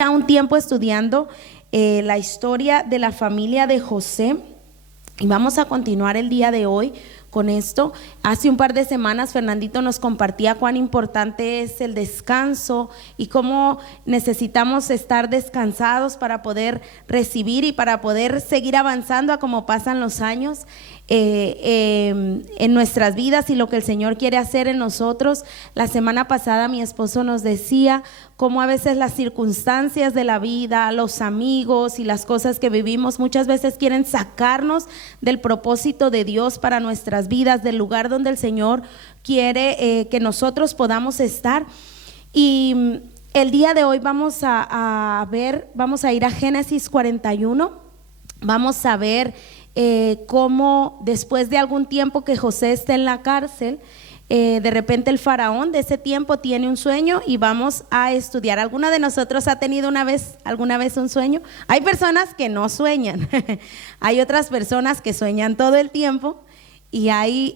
Ya un tiempo estudiando la historia de la familia de José y vamos a continuar el día de hoy con esto. Hace un par de semanas Fernandito nos compartía cuán importante es el descanso y cómo necesitamos estar descansados para poder recibir y para poder seguir avanzando a como pasan los años en nuestras vidas y lo que el Señor quiere hacer en nosotros. La semana pasada mi esposo nos decía cómo a veces las circunstancias de la vida, los amigos y las cosas que vivimos muchas veces quieren sacarnos del propósito de Dios para nuestras vidas, del lugar donde el Señor quiere que nosotros podamos estar. Y el día de hoy vamos a ir a Génesis 41, vamos a ver cómo después de algún tiempo que José está en la cárcel, de repente el faraón de ese tiempo tiene un sueño y vamos a estudiar. ¿Alguna de nosotros ha tenido alguna vez un sueño? Hay personas que no sueñan, hay otras personas que sueñan todo el tiempo y hay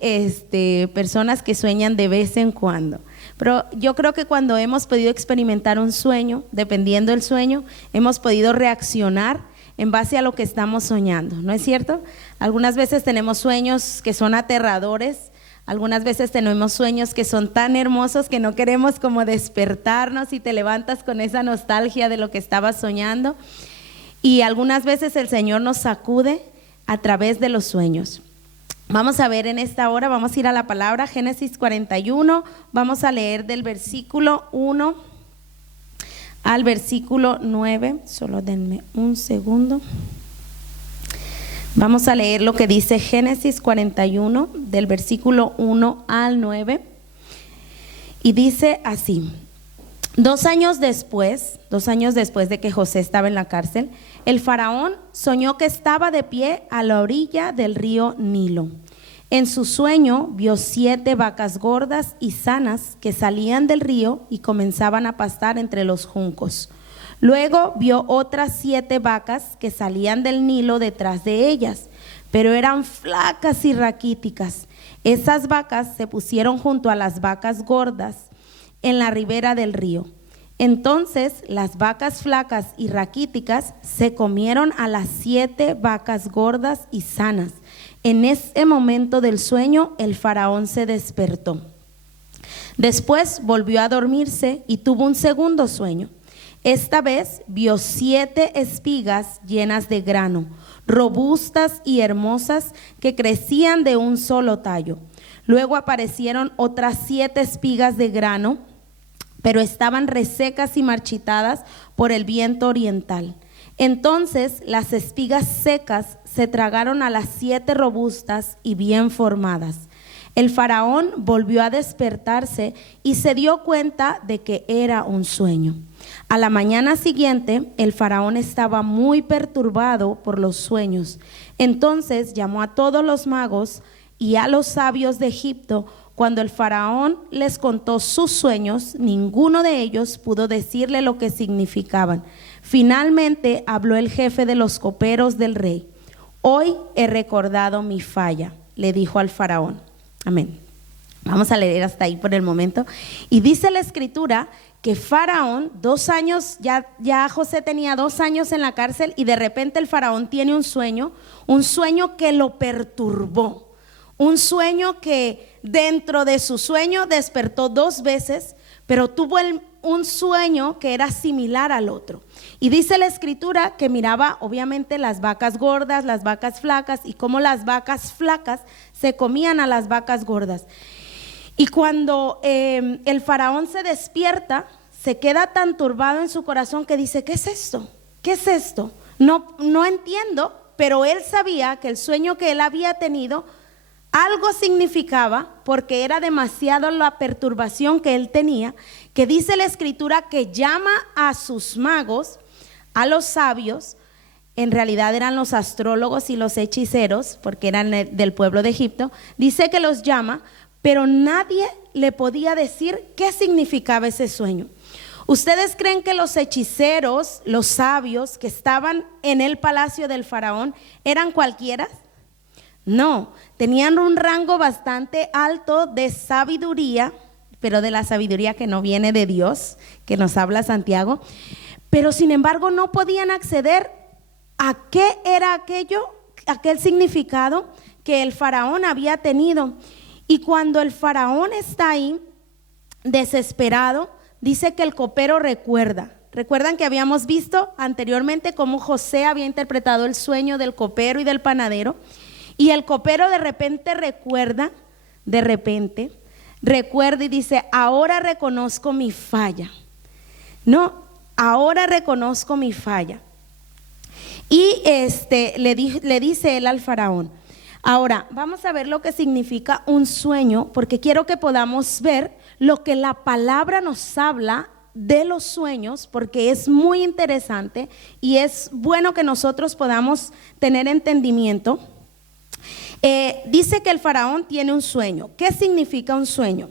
personas que sueñan de vez en cuando. Pero yo creo que cuando hemos podido experimentar un sueño, dependiendo del sueño, hemos podido reaccionar en base a lo que estamos soñando, ¿no es cierto? Algunas veces tenemos sueños que son aterradores. Algunas veces tenemos sueños que son tan hermosos que no queremos como despertarnos y te levantas con esa nostalgia de lo que estabas soñando. Y algunas veces el Señor nos sacude a través de los sueños. Vamos a ver en esta hora, vamos a ir a la palabra, Génesis 41, vamos a leer del versículo 1 al versículo 9, solo denme un segundo. Vamos a leer lo que dice Génesis 41, del versículo 1 al 9, y dice así: 2 años después de que José estaba en la cárcel, el faraón soñó que estaba de pie a la orilla del río Nilo. En su sueño vio 7 vacas gordas y sanas que salían del río y comenzaban a pastar entre los juncos. Luego vio otras 7 vacas que salían del Nilo detrás de ellas, pero eran flacas y raquíticas. Esas vacas se pusieron junto a las vacas gordas en la ribera del río. Entonces las vacas flacas y raquíticas se comieron a las 7 vacas gordas y sanas. En ese momento del sueño el faraón se despertó. Después volvió a dormirse y tuvo un segundo sueño. Esta vez vio 7 espigas llenas de grano, robustas y hermosas, que crecían de un solo tallo. Luego aparecieron otras 7 espigas de grano, pero estaban resecas y marchitadas por el viento oriental. Entonces las espigas secas se tragaron a las 7 robustas y bien formadas. El faraón volvió a despertarse y se dio cuenta de que era un sueño. A la mañana siguiente, el faraón estaba muy perturbado por los sueños. Entonces llamó a todos los magos y a los sabios de Egipto. Cuando el faraón les contó sus sueños, ninguno de ellos pudo decirle lo que significaban. Finalmente habló el jefe de los coperos del rey. Hoy he recordado mi falla, le dijo al faraón. Amén. Vamos a leer hasta ahí por el momento. Y dice la escritura que Faraón, 2 años, ya José tenía 2 años en la cárcel y de repente el faraón tiene un sueño que lo perturbó, un sueño que dentro de su sueño despertó 2 veces, pero tuvo un sueño que era similar al otro. Y dice la escritura que miraba obviamente las vacas gordas, las vacas flacas y cómo las vacas flacas se comían a las vacas gordas. Y cuando el faraón se despierta, se queda tan turbado en su corazón que dice: ¿qué es esto? ¿Qué es esto? No entiendo, pero él sabía que el sueño que él había tenido algo significaba, porque era demasiado la perturbación que él tenía, que dice la escritura que llama a sus magos, a los sabios. En realidad eran los astrólogos y los hechiceros, porque eran del pueblo de Egipto. Dice que los llama, pero nadie le podía decir qué significaba ese sueño. ¿Ustedes creen que los hechiceros, los sabios que estaban en el palacio del faraón eran cualquiera? No, tenían un rango bastante alto de sabiduría, pero de la sabiduría que no viene de Dios, que nos habla Santiago. pero sin embargo no podían acceder a qué era aquel significado que el faraón había tenido. Y cuando el faraón está ahí, desesperado, dice que el copero recuerdan que habíamos visto anteriormente cómo José había interpretado el sueño del copero y del panadero, y el copero de repente recuerda y dice: ahora reconozco mi falla. No, ahora reconozco mi falla. Y le dice él al faraón. Ahora, vamos a ver lo que significa un sueño, porque quiero que podamos ver lo que la palabra nos habla de los sueños, porque es muy interesante y es bueno que nosotros podamos tener entendimiento. Dice que el faraón tiene un sueño. ¿Qué significa un sueño?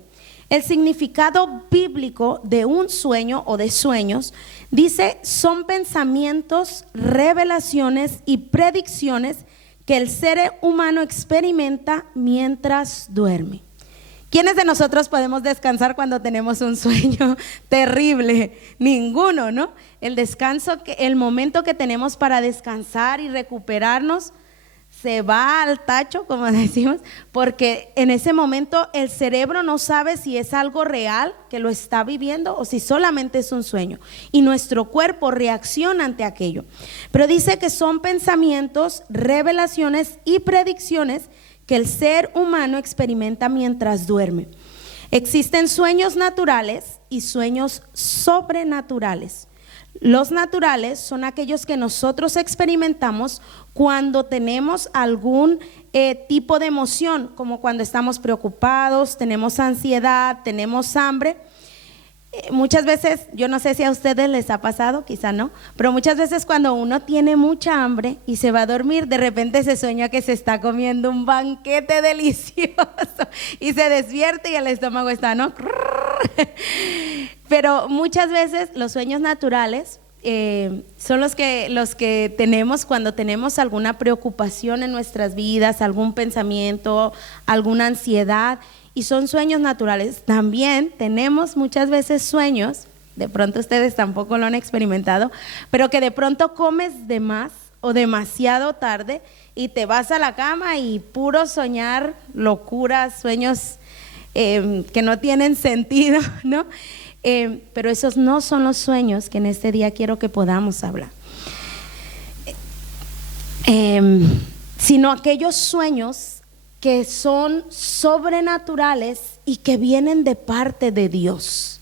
El significado bíblico de un sueño o de sueños, dice, son pensamientos, revelaciones y predicciones que el ser humano experimenta mientras duerme. ¿Quiénes de nosotros podemos descansar cuando tenemos un sueño terrible? Ninguno, ¿no? El descanso, el momento que tenemos para descansar y recuperarnos, se va al tacho, como decimos, porque en ese momento el cerebro no sabe si es algo real que lo está viviendo o si solamente es un sueño, y nuestro cuerpo reacciona ante aquello. Pero dice que son pensamientos, revelaciones y predicciones que el ser humano experimenta mientras duerme. Existen sueños naturales y sueños sobrenaturales. Los naturales son aquellos que nosotros experimentamos cuando tenemos algún tipo de emoción, como cuando estamos preocupados, tenemos ansiedad, tenemos hambre. Muchas veces, yo no sé si a ustedes les ha pasado, quizá no, pero muchas veces cuando uno tiene mucha hambre y se va a dormir, de repente se sueña que se está comiendo un banquete delicioso y se despierta y el estómago está, ¿no? Pero muchas veces los sueños naturales son los que tenemos cuando tenemos alguna preocupación en nuestras vidas, algún pensamiento, alguna ansiedad, y son sueños naturales. También tenemos muchas veces sueños, de pronto ustedes tampoco lo han experimentado, pero que de pronto comes de más o demasiado tarde y te vas a la cama y puro soñar locuras, sueños que no tienen sentido, ¿no? Pero esos no son los sueños que en este día quiero que podamos hablar, sino aquellos sueños que son sobrenaturales y que vienen de parte de Dios.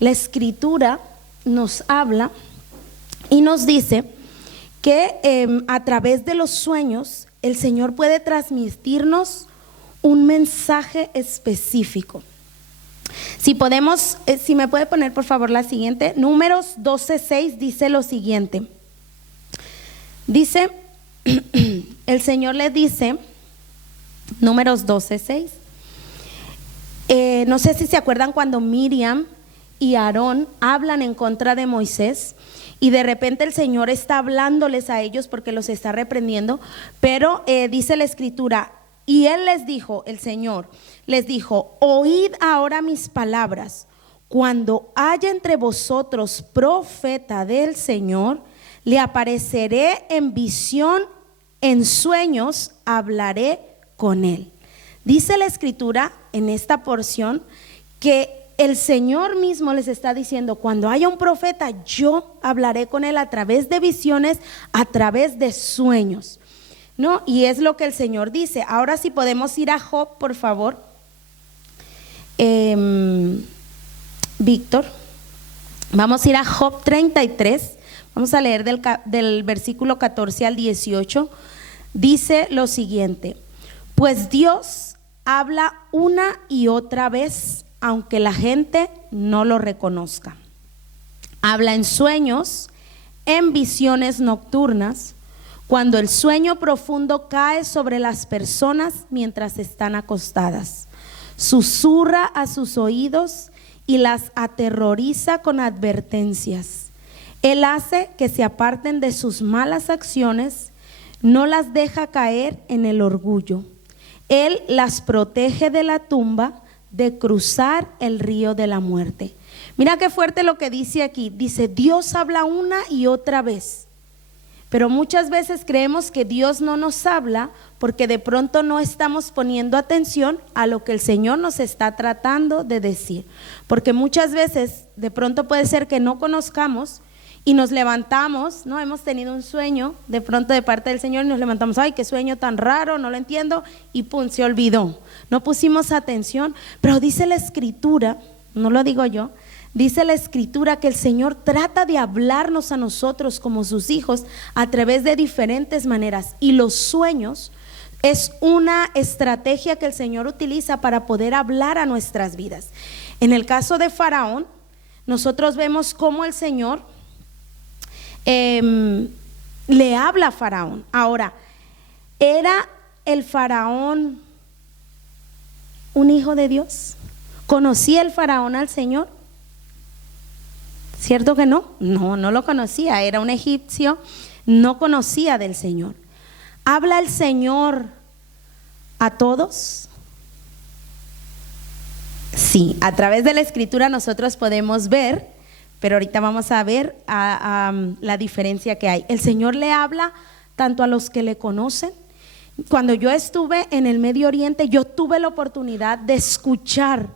La Escritura nos habla y nos dice que a través de los sueños el Señor puede transmitirnos un mensaje específico. Si podemos, si me puede poner por favor la siguiente, Números 12:6 dice lo siguiente. Dice, el Señor le dice, Números 12:6, no sé si se acuerdan cuando Miriam y Aarón hablan en contra de Moisés y de repente el Señor está hablándoles a ellos porque los está reprendiendo, pero dice la Escritura, y Él les dijo, el Señor les dijo: oíd ahora mis palabras, cuando haya entre vosotros profeta del Señor, le apareceré en visión, en sueños hablaré con él. Dice la Escritura en esta porción que el Señor mismo les está diciendo: cuando haya un profeta, yo hablaré con él a través de visiones, a través de sueños, ¿no? Y es lo que el Señor dice. Ahora si podemos ir a Job, por favor, Víctor, vamos a ir a Job 33, vamos a leer del versículo 14 al 18. Dice lo siguiente: pues Dios habla una y otra vez, aunque la gente no lo reconozca. Habla en sueños, en visiones nocturnas, cuando el sueño profundo cae sobre las personas mientras están acostadas. Susurra a sus oídos y las aterroriza con advertencias. Él hace que se aparten de sus malas acciones, no las deja caer en el orgullo. Él las protege de la tumba, de cruzar el río de la muerte. Mira qué fuerte lo que dice aquí. Dice, Dios habla una y otra vez. Pero muchas veces creemos que Dios no nos habla porque de pronto no estamos poniendo atención a lo que el Señor nos está tratando de decir. Porque muchas veces de pronto puede ser que no conozcamos y nos levantamos, ¿no? Hemos tenido un sueño de pronto de parte del Señor y nos levantamos, ay, qué sueño tan raro, no lo entiendo, y pum, se olvidó. No pusimos atención, pero dice la Escritura, no lo digo yo, dice la Escritura que el Señor trata de hablarnos a nosotros como sus hijos a través de diferentes maneras, y los sueños es una estrategia que el Señor utiliza para poder hablar a nuestras vidas. En el caso de Faraón, nosotros vemos cómo el Señor le habla a Faraón. Ahora, ¿era el Faraón un hijo de Dios? ¿Conocía el Faraón al Señor? ¿Cierto que no? No, no lo conocía, era un egipcio, no conocía del Señor. ¿Habla el Señor a todos? Sí, a través de la Escritura nosotros podemos ver, pero ahorita vamos a ver la diferencia que hay. El Señor le habla tanto a los que le conocen. Cuando yo estuve en el Medio Oriente, yo tuve la oportunidad de escuchar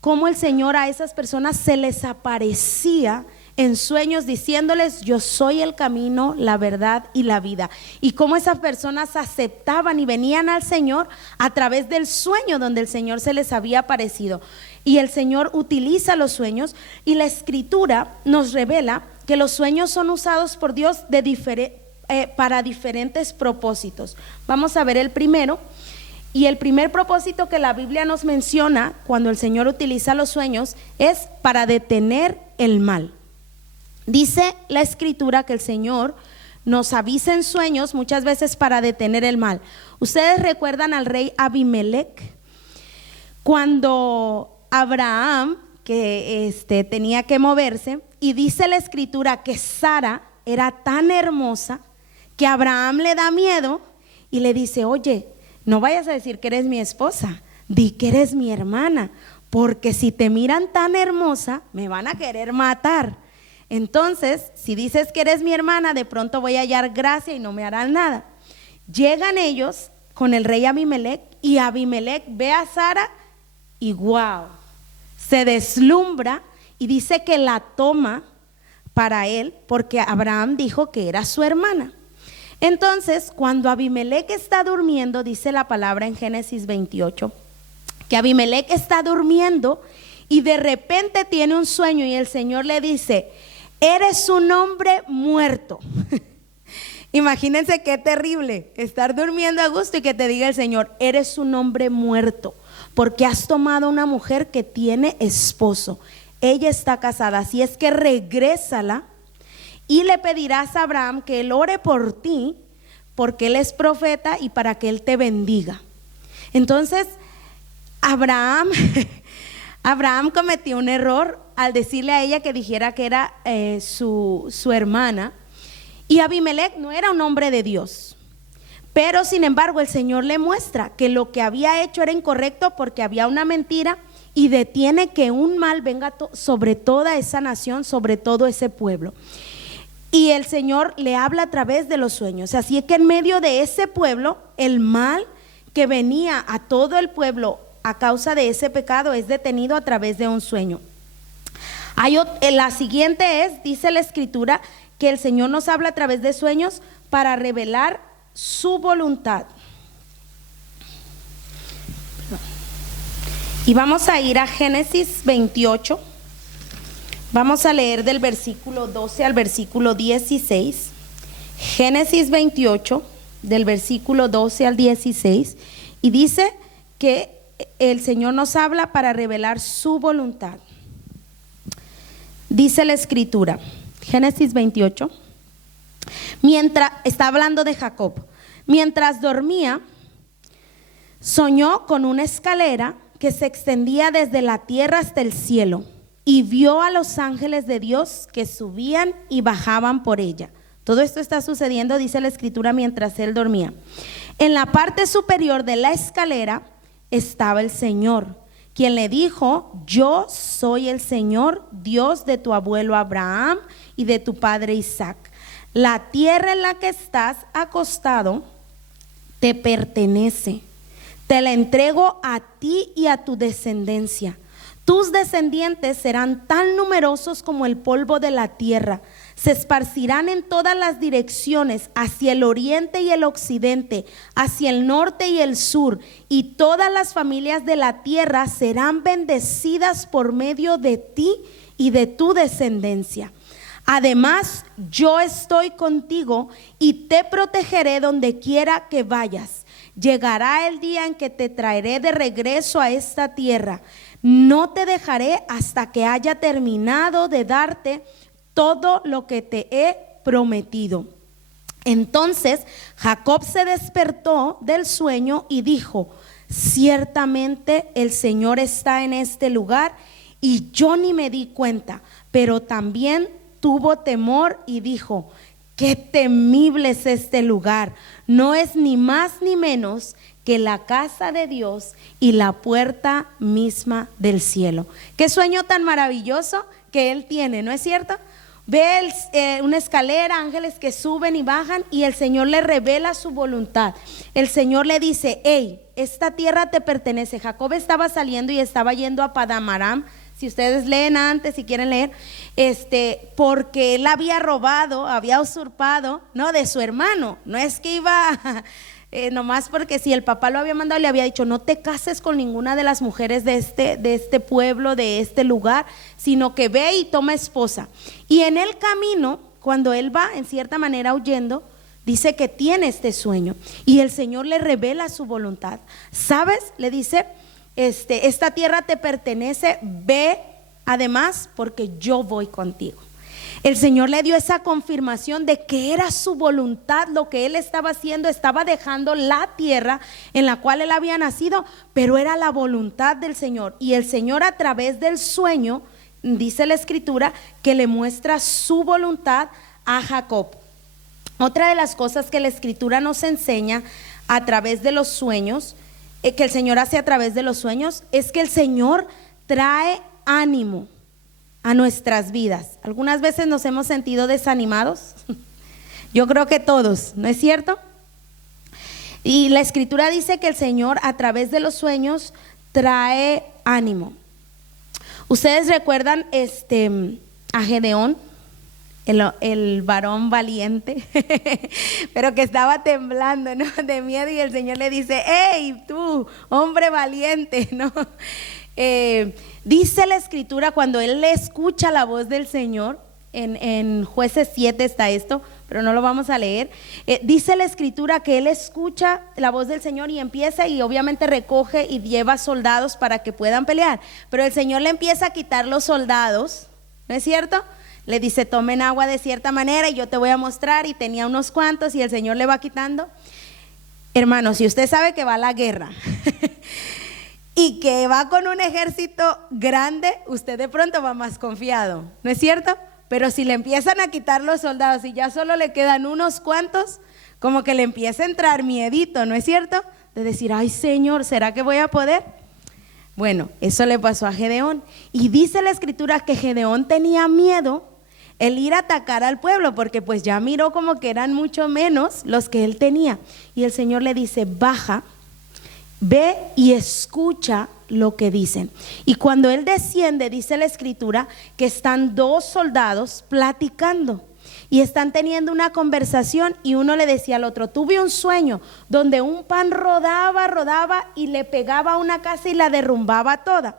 cómo el Señor a esas personas se les aparecía en sueños diciéndoles, yo soy el camino, la verdad y la vida, y cómo esas personas aceptaban y venían al Señor a través del sueño donde el Señor se les había aparecido. Y el Señor utiliza los sueños, y la Escritura nos revela que los sueños son usados por Dios para diferentes propósitos. Vamos a ver el primero. Y el primer propósito que la Biblia nos menciona cuando el Señor utiliza los sueños es para detener el mal. Dice la Escritura que el Señor nos avisa en sueños muchas veces para detener el mal. Ustedes recuerdan al rey Abimelech, cuando Abraham que tenía que moverse, y dice la Escritura que Sara era tan hermosa que Abraham le da miedo y le dice, oye, no vayas a decir que eres mi esposa, di que eres mi hermana, porque si te miran tan hermosa, me van a querer matar. Entonces, si dices que eres mi hermana, de pronto voy a hallar gracia y no me harán nada. Llegan ellos con el rey Abimelech, y Abimelech ve a Sara y wow, se deslumbra y dice que la toma para él porque Abraham dijo que era su hermana. Entonces, cuando Abimelech está durmiendo, dice la palabra en Génesis 28, que Abimelech está durmiendo y de repente tiene un sueño y el Señor le dice, eres un hombre muerto. Imagínense qué terrible, estar durmiendo a gusto y que te diga el Señor, eres un hombre muerto, porque has tomado una mujer que tiene esposo. Ella está casada, así es que regrésala. Y le pedirás a Abraham que él ore por ti, porque él es profeta y para que él te bendiga. Entonces, Abraham cometió un error al decirle a ella que dijera que era su hermana. Y Abimelech no era un hombre de Dios. Pero sin embargo, el Señor le muestra que lo que había hecho era incorrecto porque había una mentira, y detiene que un mal venga sobre toda esa nación, sobre todo ese pueblo. Y el Señor le habla a través de los sueños. Así es que en medio de ese pueblo, el mal que venía a todo el pueblo a causa de ese pecado es detenido a través de un sueño. La siguiente es, dice la Escritura, que el Señor nos habla a través de sueños para revelar su voluntad. Y vamos a ir a Génesis 28. Vamos a leer del versículo 12 al versículo 16. Génesis 28, del versículo 12 al 16. Y dice que el Señor nos habla para revelar su voluntad. Dice la Escritura, Génesis 28. Está hablando de Jacob. Mientras dormía, soñó con una escalera que se extendía desde la tierra hasta el cielo, y vio a los ángeles de Dios que subían y bajaban por ella. Todo esto está sucediendo, dice la Escritura, mientras él dormía. En la parte superior de la escalera estaba el Señor, quien le dijo: yo soy el Señor, Dios de tu abuelo Abraham y de tu padre Isaac. La tierra en la que estás acostado te pertenece. Te la entrego a ti y a tu descendencia. Tus descendientes serán tan numerosos como el polvo de la tierra. Se esparcirán en todas las direcciones, hacia el oriente y el occidente, hacia el norte y el sur, y todas las familias de la tierra serán bendecidas por medio de ti y de tu descendencia. Además, yo estoy contigo y te protegeré donde quiera que vayas. Llegará el día en que te traeré de regreso a esta tierra. No te dejaré hasta que haya terminado de darte todo lo que te he prometido. Entonces Jacob se despertó del sueño y dijo: ciertamente el Señor está en este lugar y yo ni me di cuenta. Pero también tuvo temor y dijo: qué temible es este lugar. No es ni más ni menos que la casa de Dios y la puerta misma del cielo. Qué sueño tan maravilloso que él tiene, ¿no es cierto? Ve una escalera, ángeles que suben y bajan, y el Señor le revela su voluntad. El Señor le dice: hey, esta tierra te pertenece. Jacob estaba saliendo y estaba yendo a Padán Aram. Si ustedes leen antes, si quieren leer, porque él había robado, había usurpado, no, de su hermano. No es que iba nomás porque si el papá lo había mandado, le había dicho: no te cases con ninguna de las mujeres de este pueblo, de este lugar, sino que ve y toma esposa. Y en el camino, cuando él va en cierta manera huyendo, dice que tiene este sueño y el Señor le revela su voluntad. ¿Sabes? Le dice: esta tierra te pertenece, ve además porque yo voy contigo. El Señor le dio esa confirmación de que era su voluntad lo que él estaba haciendo. Estaba dejando la tierra en la cual él había nacido, pero era la voluntad del Señor. Y el Señor, a través del sueño, dice la Escritura, que le muestra su voluntad a Jacob. Otra de las cosas que la Escritura nos enseña a través de los sueños, que el Señor hace a través de los sueños, es que el Señor trae ánimo a nuestras vidas. Algunas veces nos hemos sentido desanimados. Yo creo que todos, ¿no es cierto? Y la Escritura dice que el Señor a través de los sueños trae ánimo. Ustedes recuerdan a Gedeón, el varón valiente, pero que estaba temblando, ¿no?, de miedo, y el Señor le dice: hey, tú, hombre valiente, ¿no? Dice la Escritura, cuando él le escucha la voz del Señor, en Jueces 7 está esto, pero no lo vamos a leer. Dice la Escritura que él escucha la voz del Señor y empieza, y obviamente recoge y lleva soldados para que puedan pelear, pero el Señor le empieza a quitar los soldados, ¿no es cierto? Le dice: tomen agua de cierta manera y yo te voy a mostrar, y tenía unos cuantos y el Señor le va quitando. Hermano, si usted sabe que va a la guerra y que va con un ejército grande, usted de pronto va más confiado, ¿no es cierto? Pero si le empiezan a quitar los soldados y ya solo le quedan unos cuantos, como que le empieza a entrar miedito, ¿no es cierto? De decir: ay, Señor, ¿será que voy a poder? Bueno, eso le pasó a Gedeón. Y dice la Escritura que Gedeón tenía miedo el ir a atacar al pueblo, porque pues ya miró como que eran mucho menos los que él tenía. Y el Señor le dice: baja, ve y escucha lo que dicen. Y cuando él desciende, dice la Escritura que están dos soldados platicando y están teniendo una conversación, y uno le decía al otro: tuve un sueño donde un pan rodaba y le pegaba a una casa y la derrumbaba toda.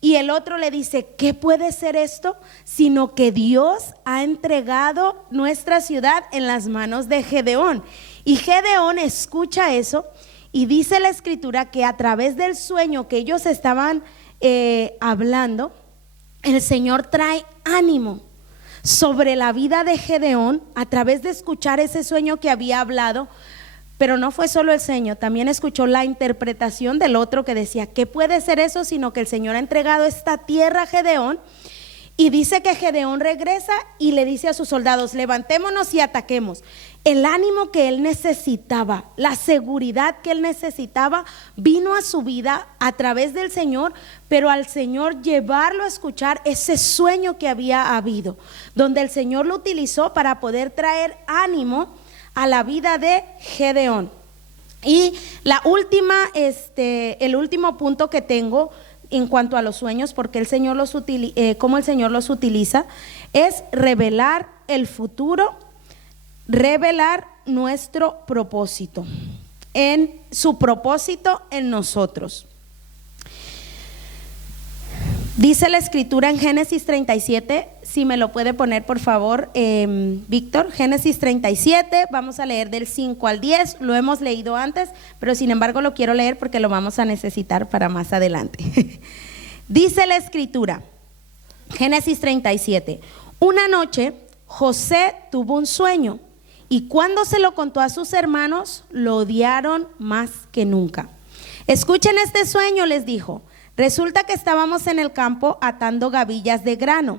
Y el otro le dice: ¿qué puede ser esto? Sino que Dios ha entregado nuestra ciudad en las manos de Gedeón. Y Gedeón escucha eso, y dice la Escritura que a través del sueño que ellos estaban hablando, el Señor trae ánimo sobre la vida de Gedeón a través de escuchar ese sueño que había hablado. Pero no fue solo el sueño, también escuchó la interpretación del otro que decía: ¿qué puede ser eso? Sino que el Señor ha entregado esta tierra a Gedeón. Y dice que Gedeón regresa y le dice a sus soldados: levantémonos y ataquemos. El ánimo que él necesitaba, la seguridad que él necesitaba, vino a su vida a través del Señor, pero al Señor llevarlo a escuchar ese sueño que había habido, donde el Señor lo utilizó para poder traer ánimo a la vida de Gedeón. Y la última, el último punto que tengo en cuanto a los sueños, porque el Señor cómo el Señor los utiliza, es revelar el futuro, revelar nuestro propósito, en su propósito en nosotros. Dice la escritura en Génesis 37, si me lo puede poner por favor, Víctor. Génesis 37, vamos a leer del 5 al 10, lo hemos leído antes, pero sin embargo lo quiero leer porque lo vamos a necesitar para más adelante. Dice la escritura, Génesis 37, una noche José tuvo un sueño y cuando se lo contó a sus hermanos, lo odiaron más que nunca. Escuchen este sueño, les dijo. Resulta que estábamos en el campo atando gavillas de grano.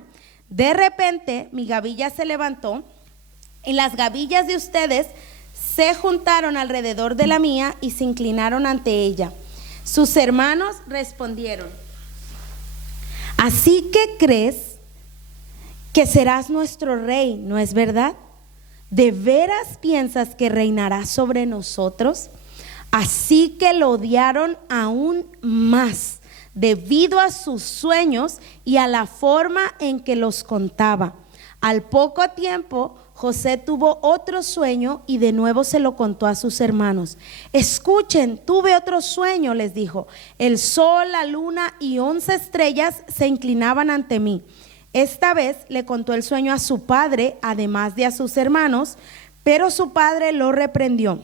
De repente mi gavilla se levantó y las gavillas de ustedes se juntaron alrededor de la mía y se inclinaron ante ella. Sus hermanos respondieron: ¿así que crees que serás nuestro rey, no es verdad? ¿De veras piensas que reinarás sobre nosotros? Así que lo odiaron aún más, debido a sus sueños y a la forma en que los contaba. Al poco tiempo, José tuvo otro sueño y de nuevo se lo contó a sus hermanos. Escuchen, tuve otro sueño, les dijo. El sol, la luna y 11 estrellas se inclinaban ante mí. Esta vez le contó el sueño a su padre, además de a sus hermanos, pero su padre lo reprendió.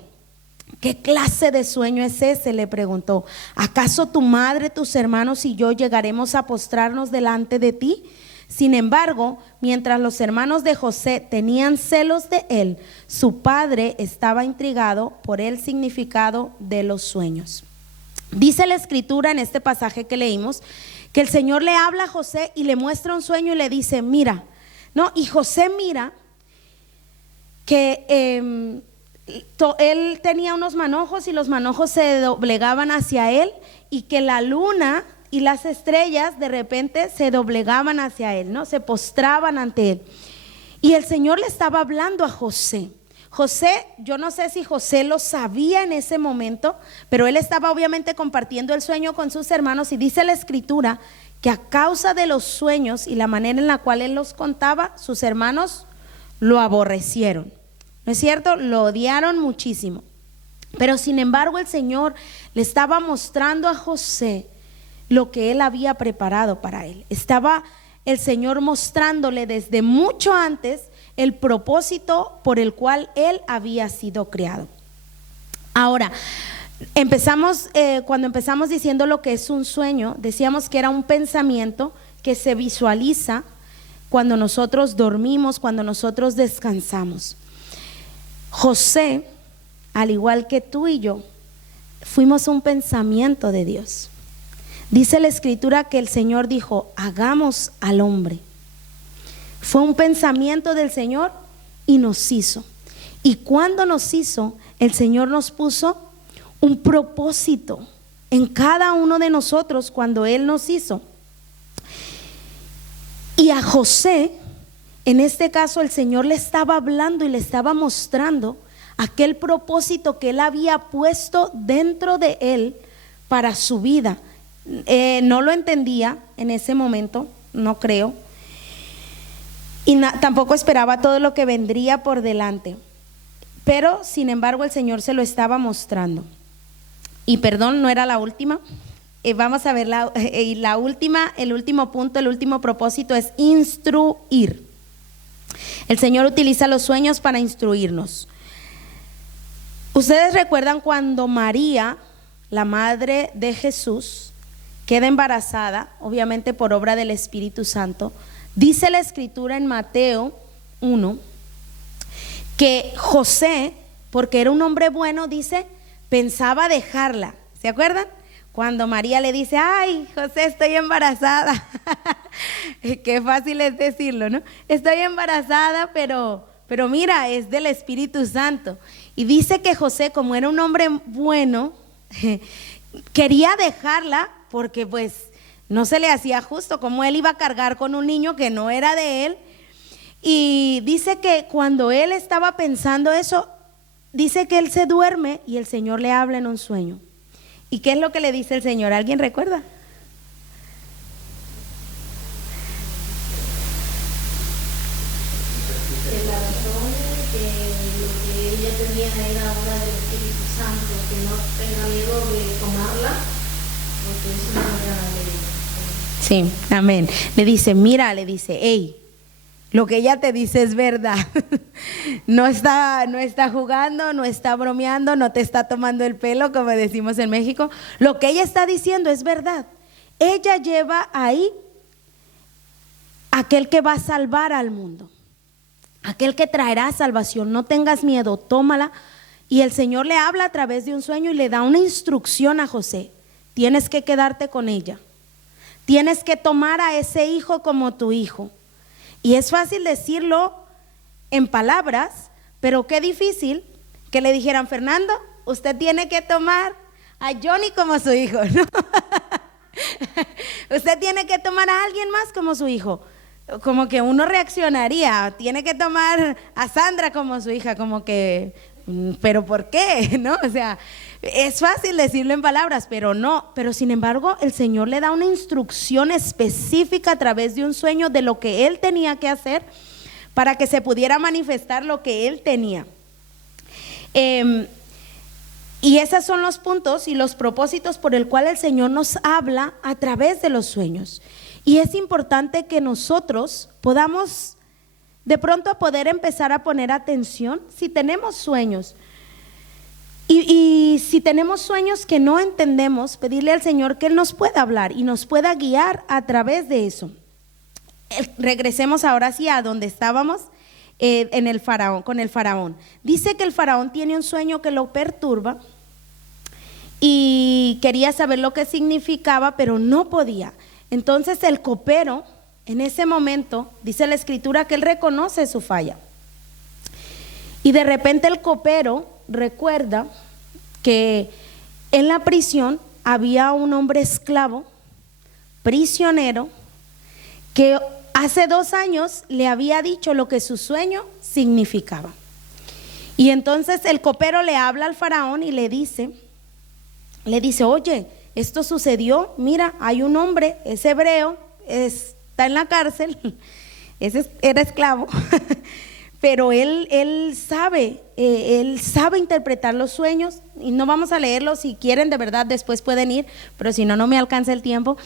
¿Qué clase de sueño es ese?, le preguntó. ¿Acaso tu madre, tus hermanos y yo llegaremos a postrarnos delante de ti? Sin embargo, mientras los hermanos de José tenían celos de él, su padre estaba intrigado por el significado de los sueños. Dice la escritura en este pasaje que leímos que el Señor le habla a José y le muestra un sueño y le dice: mira, no, y José mira que él tenía unos manojos y los manojos se doblegaban hacia él, y que la luna y las estrellas de repente se doblegaban hacia él, ¿no? Se postraban ante él. Y el Señor le estaba hablando a José. José, yo no sé si José lo sabía en ese momento, pero él estaba obviamente compartiendo el sueño con sus hermanos, y dice la escritura que a causa de los sueños y la manera en la cual él los contaba, sus hermanos lo aborrecieron. ¿No es cierto? Lo odiaron muchísimo. Pero sin embargo el Señor le estaba mostrando a José lo que él había preparado para él. Estaba el Señor mostrándole desde mucho antes el propósito por el cual él había sido creado. Ahora, cuando empezamos diciendo lo que es un sueño, decíamos que era un pensamiento que se visualiza cuando nosotros dormimos, cuando nosotros descansamos. José, al igual que tú y yo, fuimos un pensamiento de Dios. Dice la escritura que el Señor dijo: hagamos al hombre. Fue un pensamiento del Señor y nos hizo. Y cuando nos hizo, el Señor nos puso un propósito en cada uno de nosotros cuando Él nos hizo. Y a José, en este caso, el Señor le estaba hablando y le estaba mostrando aquel propósito que Él había puesto dentro de él para su vida. No lo entendía en ese momento, no creo, y tampoco esperaba todo lo que vendría por delante, pero sin embargo el Señor se lo estaba mostrando. Y perdón, no era la última. Vamos a ver la última, el último punto, el último propósito es instruir. El Señor utiliza los sueños para instruirnos. Ustedes recuerdan cuando María, la madre de Jesús, queda embarazada, obviamente por obra del Espíritu Santo. Dice la escritura en Mateo 1 que José, porque era un hombre bueno, dice, pensaba dejarla. ¿Se acuerdan? cuando María le dice, ay, José, estoy embarazada. Qué fácil es decirlo, ¿no? Estoy embarazada, pero mira, es del Espíritu Santo. Y dice que José, como era un hombre bueno, quería dejarla porque pues no se le hacía justo, como él iba a cargar con un niño que no era de él. Y dice que cuando él estaba pensando eso, dice que él se duerme y el Señor le habla en un sueño. ¿Y qué es lo que le dice el Señor? ¿Alguien recuerda? Que la razón que lo que ella tenía era obra del Espíritu Santo, que no tenga miedo de tomarla, porque es una manera de... Sí, amén. Le dice, mira, le dice, hey, lo que ella te dice es verdad. No está jugando, no está bromeando, no te está tomando el pelo, como decimos en México. Lo que ella está diciendo es verdad. Ella lleva ahí aquel que va a salvar al mundo, aquel que traerá salvación. No tengas miedo, tómala. Y el Señor le habla a través de un sueño y le da una instrucción a José. Tienes que quedarte con ella. Tienes que tomar a ese hijo como tu hijo. Y es fácil decirlo en palabras, pero qué difícil que le dijeran, Fernando, usted tiene que tomar a Johnny como su hijo, ¿no? Usted tiene que tomar a alguien más como su hijo. Como que uno reaccionaría, tiene que tomar a Sandra como su hija, como que, ¿pero por qué? ¿No? O sea, es fácil decirlo en palabras, pero no. Pero sin embargo, el Señor le da una instrucción específica a través de un sueño de lo que él tenía que hacer para que se pudiera manifestar lo que él tenía. Y esos son los puntos y los propósitos por el cual el Señor nos habla a través de los sueños. Y es importante que nosotros podamos de pronto poder empezar a poner atención si tenemos sueños. Y si tenemos sueños que no entendemos, pedirle al Señor que Él nos pueda hablar y nos pueda guiar a través de eso. Regresemos ahora sí a donde estábamos, en el faraón, con el faraón. Dice que el faraón tiene un sueño que lo perturba y quería saber lo que significaba, pero no podía. Entonces el copero, en ese momento, dice la escritura que él reconoce su falla. Y de repente el copero recuerda que en la prisión había un hombre esclavo, prisionero, que hace 2 años le había dicho lo que su sueño significaba. Y entonces el copero le habla al faraón y le dice, oye, esto sucedió, mira, hay un hombre, es hebreo, está en la cárcel, era esclavo, pero él sabe interpretar los sueños. Y no vamos a leerlos, si quieren de verdad después pueden ir, pero si no, no me alcanza el tiempo.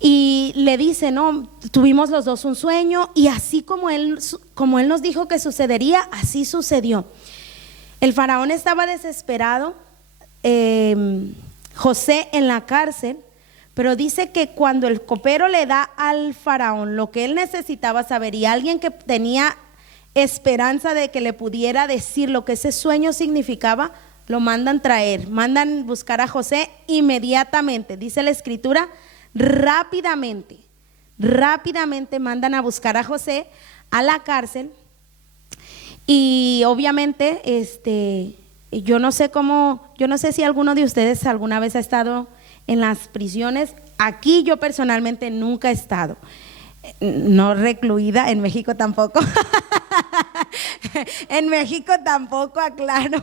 Y le dice, no, tuvimos los dos un sueño y así como él nos dijo que sucedería, así sucedió. El faraón estaba desesperado, José en la cárcel, pero dice que cuando el copero le da al faraón lo que él necesitaba saber y alguien que tenía esperanza de que le pudiera decir lo que ese sueño significaba, lo mandan traer, mandan buscar a José inmediatamente. Dice la escritura, rápidamente mandan a buscar a José a la cárcel. Y obviamente yo no sé si alguno de ustedes alguna vez ha estado en las prisiones. Aquí yo personalmente nunca he estado, no recluida, en México tampoco. En México tampoco, aclaro,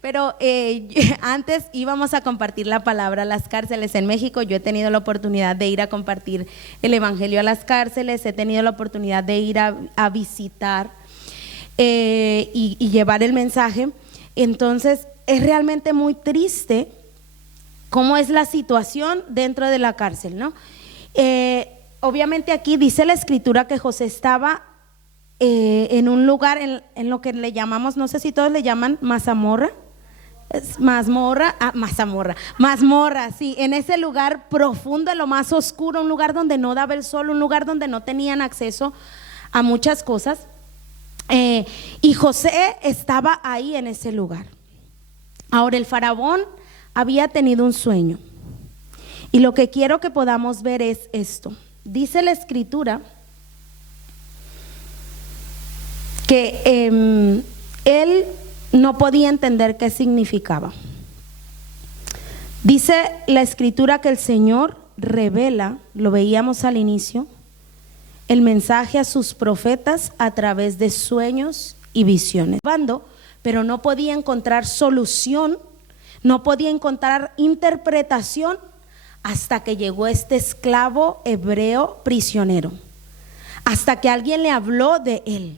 pero antes íbamos a compartir la palabra a las cárceles en México. Yo he tenido la oportunidad de ir a compartir el evangelio a las cárceles, he tenido la oportunidad de ir a visitar y llevar el mensaje. Entonces es realmente muy triste cómo es la situación dentro de la cárcel, ¿no? Obviamente aquí dice la escritura que José estaba en un lugar en lo que le llamamos, no sé si todos le llaman mazamorra, mazmorra, sí, en ese lugar profundo, en lo más oscuro, un lugar donde no daba el sol, un lugar donde no tenían acceso a muchas cosas. Y José estaba ahí en ese lugar. Ahora el faraón había tenido un sueño Y lo que quiero que podamos ver es esto. Dice la Escritura que él no podía entender qué significaba. Dice la Escritura que el Señor revela, lo veíamos al inicio, el mensaje a sus profetas a través de sueños y visiones. Pero no podía encontrar solución, no podía encontrar interpretación hasta que llegó este esclavo hebreo prisionero, hasta que alguien le habló de él.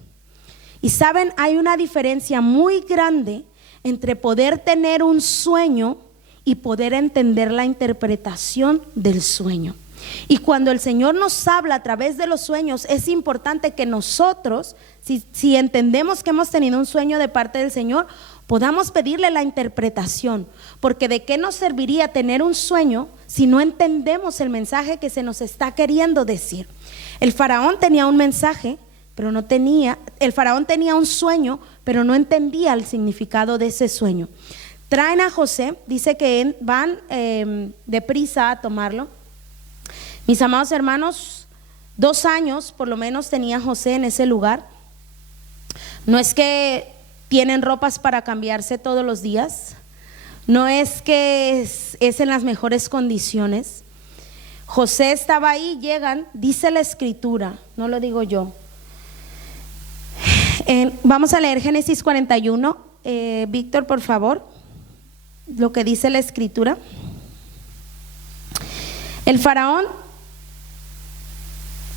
Y saben, hay una diferencia muy grande entre poder tener un sueño y poder entender la interpretación del sueño. Y cuando el Señor nos habla a través de los sueños, es importante que nosotros, si entendemos que hemos tenido un sueño de parte del Señor, podamos pedirle la interpretación, porque ¿de qué nos serviría tener un sueño si no entendemos el mensaje que se nos está queriendo decir? El faraón tenía un mensaje, pero no tenía, el faraón tenía un sueño, pero no entendía el significado de ese sueño. Traen a José, dice que van deprisa a tomarlo. Mis amados hermanos, 2 años por lo menos tenía José en ese lugar. No es que tienen ropas para cambiarse todos los días, no es que es en las mejores condiciones. José estaba ahí, llegan, dice la Escritura, no lo digo yo. Vamos a leer Génesis 41, Víctor, por favor, lo que dice la Escritura. El faraón,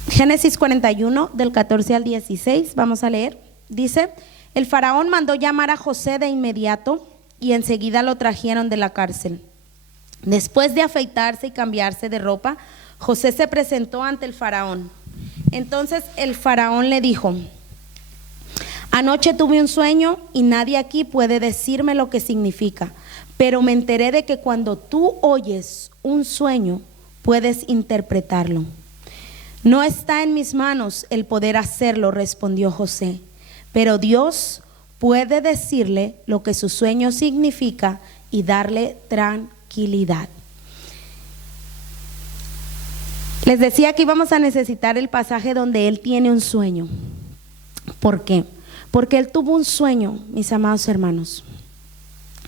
Génesis 41, del 14 al 16, vamos a leer. Dice: el faraón mandó llamar a José de inmediato y enseguida lo trajeron de la cárcel. Después de afeitarse y cambiarse de ropa, José se presentó ante el faraón. Entonces el faraón le dijo: anoche tuve un sueño y nadie aquí puede decirme lo que significa, pero me enteré de que cuando tú oyes un sueño puedes interpretarlo. No está en mis manos el poder hacerlo, respondió José, pero Dios puede decirle lo que su sueño significa y darle tranquilidad. Les decía que íbamos a necesitar el pasaje donde él tiene un sueño. ¿Por qué? Porque él tuvo un sueño, mis amados hermanos.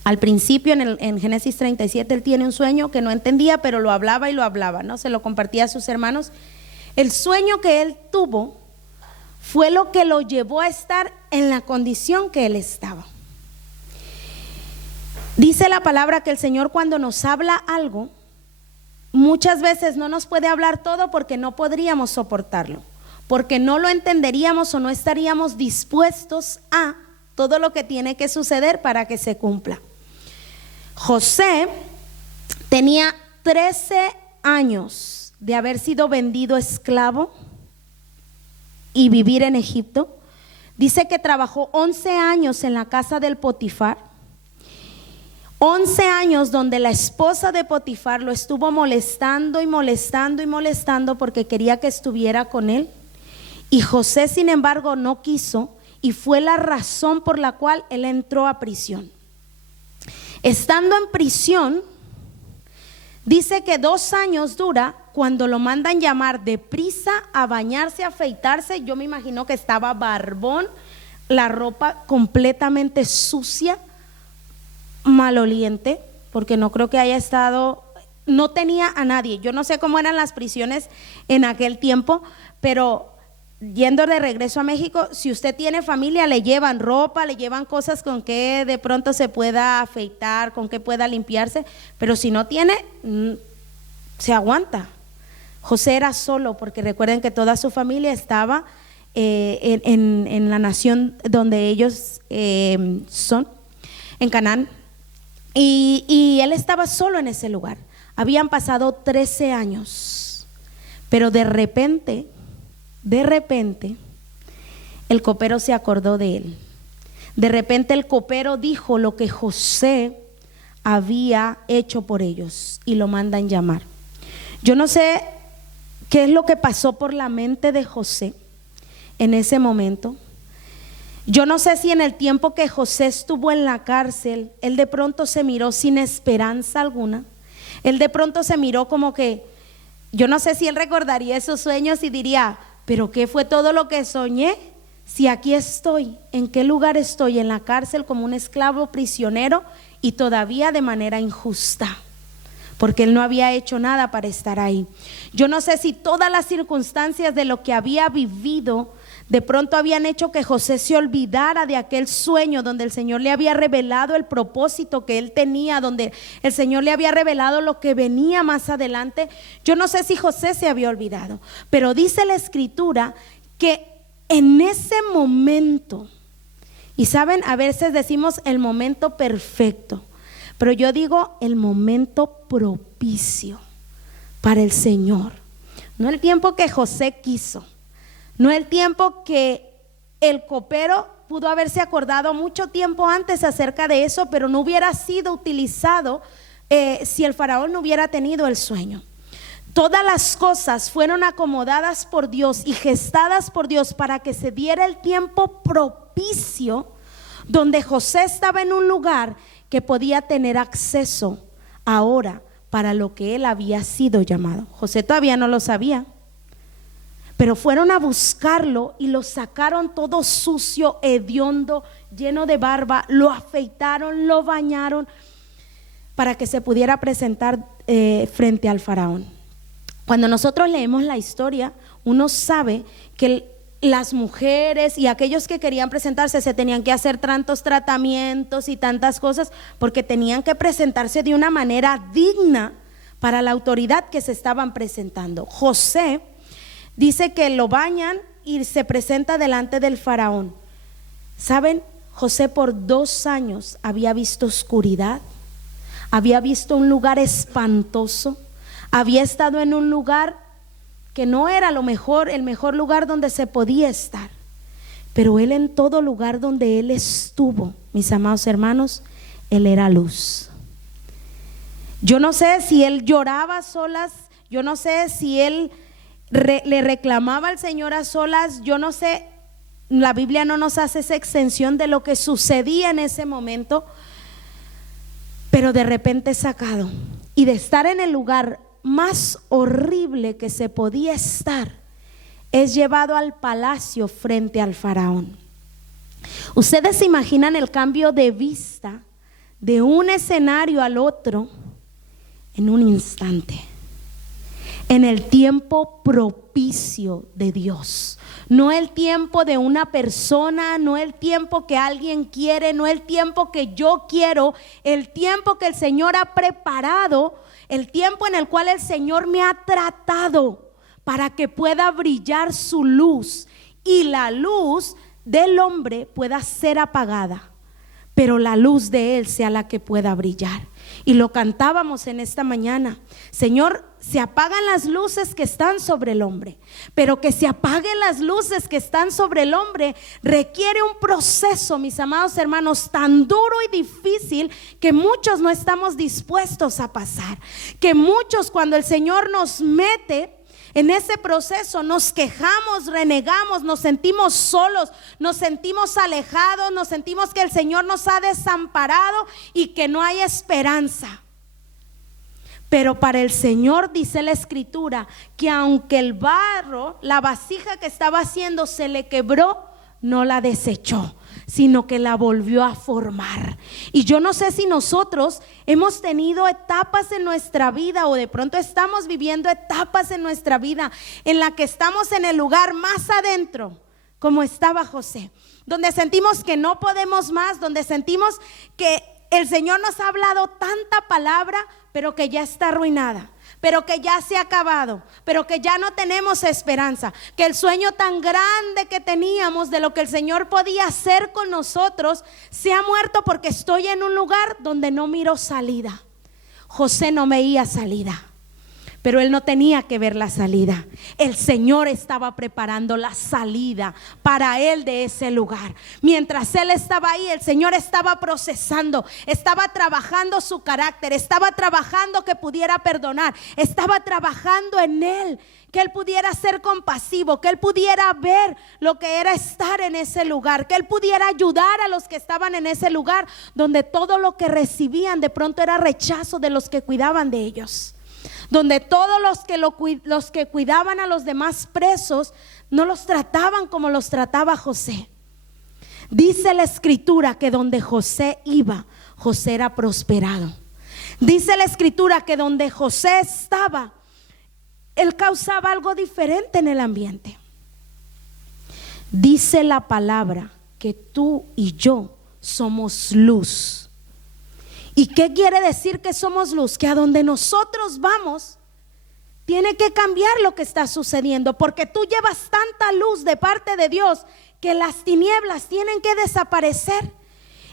Al principio en Génesis 37 él tiene un sueño que no entendía, pero lo hablaba y lo hablaba, ¿no? Se lo compartía a sus hermanos. El sueño que él tuvo fue lo que lo llevó a estar en la condición que él estaba. Dice la palabra que el Señor, cuando nos habla algo, muchas veces no nos puede hablar todo porque no podríamos soportarlo, porque no lo entenderíamos o no estaríamos dispuestos a todo lo que tiene que suceder para que se cumpla. José tenía 13 años de haber sido vendido esclavo y vivir en Egipto. Dice que trabajó 11 años en la casa del Potifar, 11 años donde la esposa de Potifar lo estuvo molestando y molestando y molestando porque quería que estuviera con él. Y José, sin embargo, no quiso, y fue la razón por la cual él entró a prisión. Estando en prisión, dice que 2 años dura cuando lo mandan llamar deprisa a bañarse, a afeitarse. Yo me imagino que estaba barbón, la ropa completamente sucia, maloliente, porque no creo que haya estado, no tenía a nadie. Yo no sé cómo eran las prisiones en aquel tiempo, pero yendo de regreso a México, si usted tiene familia, le llevan ropa, le llevan cosas con que de pronto se pueda afeitar, con que pueda limpiarse, pero si no tiene, se aguanta. José era solo, porque recuerden que toda su familia estaba en la nación donde ellos son, en Canaán, y él estaba solo en ese lugar. Habían pasado 13 años, pero de repente el copero se acordó de él. De repente el copero dijo lo que José había hecho por ellos y lo mandan llamar. Yo no sé qué es lo que pasó por la mente de José en ese momento. Yo no sé si en el tiempo que José estuvo en la cárcel, él de pronto se miró sin esperanza alguna. Él de pronto se miró como que, yo no sé si él recordaría esos sueños y diría, pero ¿qué fue todo lo que soñé? Si aquí estoy, ¿en qué lugar estoy? En la cárcel como un esclavo prisionero y todavía de manera injusta, porque él no había hecho nada para estar ahí. Yo no sé si todas las circunstancias de lo que había vivido de pronto habían hecho que José se olvidara de aquel sueño donde el Señor le había revelado el propósito que él tenía, donde el Señor le había revelado lo que venía más adelante. Yo no sé si José se había olvidado, pero dice la Escritura que en ese momento, y saben, a veces decimos el momento perfecto, pero yo digo el momento propicio para el Señor, no el tiempo que José quiso, no el tiempo que el copero pudo haberse acordado mucho tiempo antes acerca de eso, pero no hubiera sido utilizado si el faraón no hubiera tenido el sueño. Todas las cosas fueron acomodadas por Dios y gestadas por Dios para que se diera el tiempo propicio donde José estaba en un lugar que podía tener acceso ahora para lo que él había sido llamado. José todavía no lo sabía, pero fueron a buscarlo y lo sacaron todo sucio, hediondo, lleno de barba, lo afeitaron, lo bañaron para que se pudiera presentar frente al faraón. Cuando nosotros leemos la historia, uno sabe que las mujeres y aquellos que querían presentarse se tenían que hacer tantos tratamientos y tantas cosas porque tenían que presentarse de una manera digna para la autoridad que se estaban presentando. José dice que lo bañan y se presenta delante del faraón. ¿Saben? José por 2 años había visto oscuridad, había visto un lugar espantoso, había estado en un lugar que no era el mejor lugar donde se podía estar, pero él en todo lugar donde él estuvo, mis amados hermanos, él era luz. Yo no sé si él lloraba a solas, yo no sé si él le reclamaba al Señor a solas, yo no sé, la Biblia no nos hace esa extensión de lo que sucedía en ese momento, pero de repente sacado y de estar en el lugar más horrible que se podía estar, es llevado al palacio frente al faraón. Ustedes se imaginan el cambio de vista de un escenario al otro en un instante, en el tiempo propicio de Dios, no el tiempo de una persona, no el tiempo que alguien quiere, no el tiempo que yo quiero, el tiempo que el Señor ha preparado, el tiempo en el cual el Señor me ha tratado para que pueda brillar su luz y la luz del hombre pueda ser apagada, pero la luz de Él sea la que pueda brillar. Y lo cantábamos en esta mañana: Señor, se apagan las luces que están sobre el hombre, pero que se apaguen las luces que están sobre el hombre requiere un proceso, mis amados hermanos, tan duro y difícil que muchos no estamos dispuestos a pasar, que muchos cuando el Señor nos mete en ese proceso nos quejamos, renegamos, nos sentimos solos, nos sentimos alejados, nos sentimos que el Señor nos ha desamparado y que no hay esperanza. Pero para el Señor dice la Escritura que aunque el barro, la vasija que estaba haciendo se le quebró, no la desechó, sino que la volvió a formar. Y yo no sé si nosotros hemos tenido etapas en nuestra vida o de pronto estamos viviendo etapas en nuestra vida en la que estamos en el lugar más adentro, como estaba José, donde sentimos que no podemos más, donde sentimos que el Señor nos ha hablado tanta palabra, pero que ya está arruinada, pero que ya se ha acabado, pero que ya no tenemos esperanza, que el sueño tan grande que teníamos de lo que el Señor podía hacer con nosotros se ha muerto porque estoy en un lugar donde no miro salida. José no veía salida, pero él no tenía que ver la salida. El Señor estaba preparando la salida para él de ese lugar. Mientras él estaba ahí, el Señor estaba procesando, estaba trabajando su carácter, estaba trabajando que pudiera perdonar, estaba trabajando en él, que él pudiera ser compasivo, que él pudiera ver lo que era estar en ese lugar, que él pudiera ayudar a los que estaban en ese lugar donde todo lo que recibían de pronto era rechazo de los que cuidaban de ellos, donde todos los que cuidaban a los demás presos no los trataban como los trataba José. Dice la escritura que donde José iba, José era prosperado. Dice la escritura que donde José estaba, él causaba algo diferente en el ambiente. Dice la palabra que tú y yo somos luz. ¿Y qué quiere decir que somos luz? Que a donde nosotros vamos tiene que cambiar lo que está sucediendo, porque tú llevas tanta luz de parte de Dios que las tinieblas tienen que desaparecer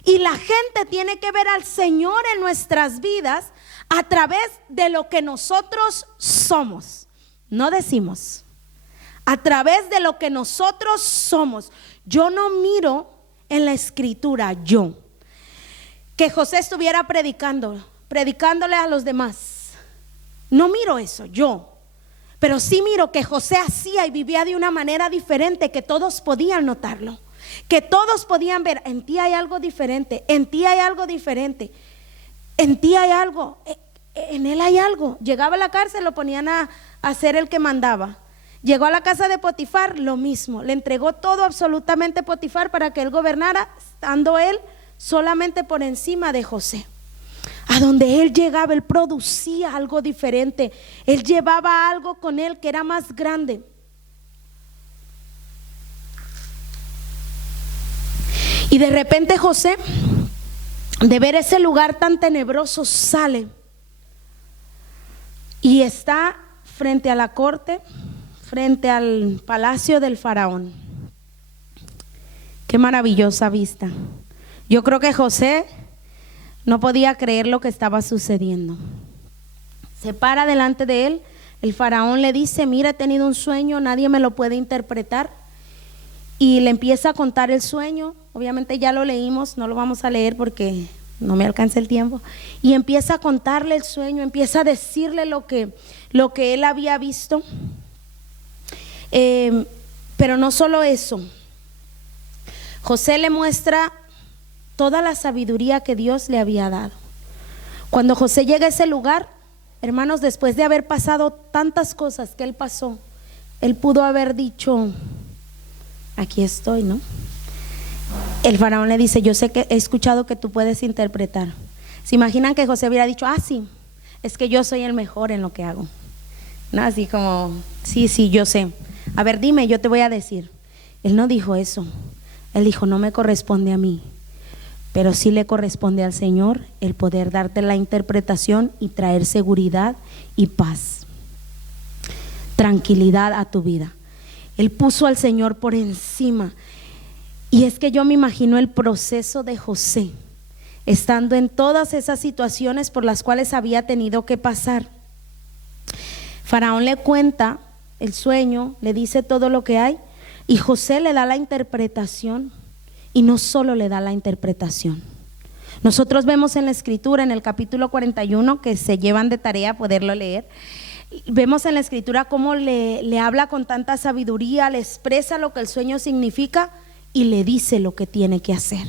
y la gente tiene que ver al Señor en nuestras vidas a través de lo que nosotros somos. No decimos, a través de lo que nosotros somos. Yo no miro en la escritura que José estuviera predicándole a los demás. No miro eso pero sí miro que José hacía y vivía de una manera diferente, que todos podían notarlo, que todos podían ver: en ti hay algo diferente, en ti hay algo diferente, en ti hay algo, en él hay algo. Llegaba a la cárcel, lo ponían a hacer el que mandaba. Llegó a la casa de Potifar, lo mismo, le entregó todo absolutamente Potifar para que él gobernara, estando él solamente por encima de José. A donde él llegaba, él producía algo diferente, él llevaba algo con él que era más grande. Y de repente José, de ver ese lugar tan tenebroso, sale y está frente a la corte, frente al palacio del faraón. Qué maravillosa vista. Yo creo que José no podía creer lo que estaba sucediendo. Se para delante de él, el faraón le dice: mira, he tenido un sueño, nadie me lo puede interpretar. Y le empieza a contar el sueño. Obviamente ya lo leímos, no lo vamos a leer porque no me alcanza el tiempo. Y empieza a contarle el sueño, empieza a decirle lo que él había visto. Pero no solo eso, José le muestra toda la sabiduría que Dios le había dado. Cuando José llega a ese lugar, hermanos, después de haber pasado tantas cosas que él pasó, él pudo haber dicho: aquí estoy, ¿no? El faraón le dice: yo sé que he escuchado que tú puedes interpretar. ¿Se imaginan que José hubiera dicho: sí, es que yo soy el mejor en lo que hago? No, así como: sí, yo sé. A ver, dime, yo te voy a decir. Él no dijo eso. Él dijo: no me corresponde a mí, pero sí le corresponde al Señor el poder darte la interpretación y traer seguridad y paz, tranquilidad a tu vida. Él puso al Señor por encima. Y es que yo me imagino el proceso de José, estando en todas esas situaciones por las cuales había tenido que pasar. Faraón le cuenta el sueño, le dice todo lo que hay, y José le da la interpretación. Y no solo le da la interpretación. Nosotros vemos en la escritura, en el capítulo 41, que se llevan de tarea poderlo leer, vemos en la escritura cómo le habla con tanta sabiduría, le expresa lo que el sueño significa y le dice lo que tiene que hacer.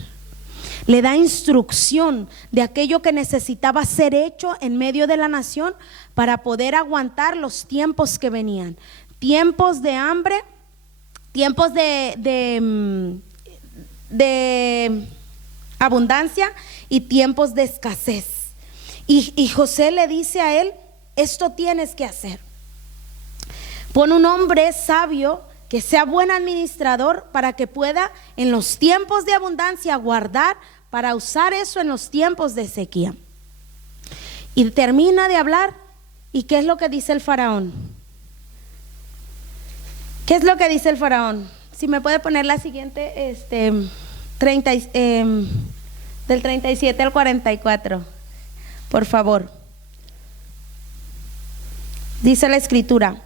Le da instrucción de aquello que necesitaba ser hecho en medio de la nación para poder aguantar los tiempos que venían. Tiempos de hambre, tiempos de abundancia y tiempos de escasez. Y José le dice a él: esto tienes que hacer. Pon un hombre sabio que sea buen administrador para que pueda en los tiempos de abundancia guardar para usar eso en los tiempos de sequía. Y termina de hablar. ¿Y qué es lo que dice el faraón? ¿Qué es lo que dice el faraón? Si me puede poner la siguiente, del 37 al 44, por favor. Dice la escritura: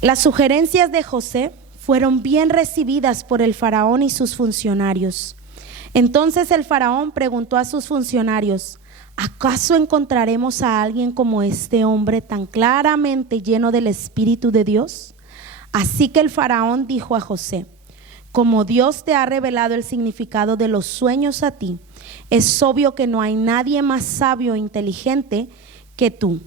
las sugerencias de José fueron bien recibidas por el faraón y sus funcionarios. Entonces el faraón preguntó a sus funcionarios: ¿acaso encontraremos a alguien como este hombre tan claramente lleno del Espíritu de Dios? Así que el faraón dijo a José: como Dios te ha revelado el significado de los sueños a ti, es obvio que no hay nadie más sabio e inteligente que tú.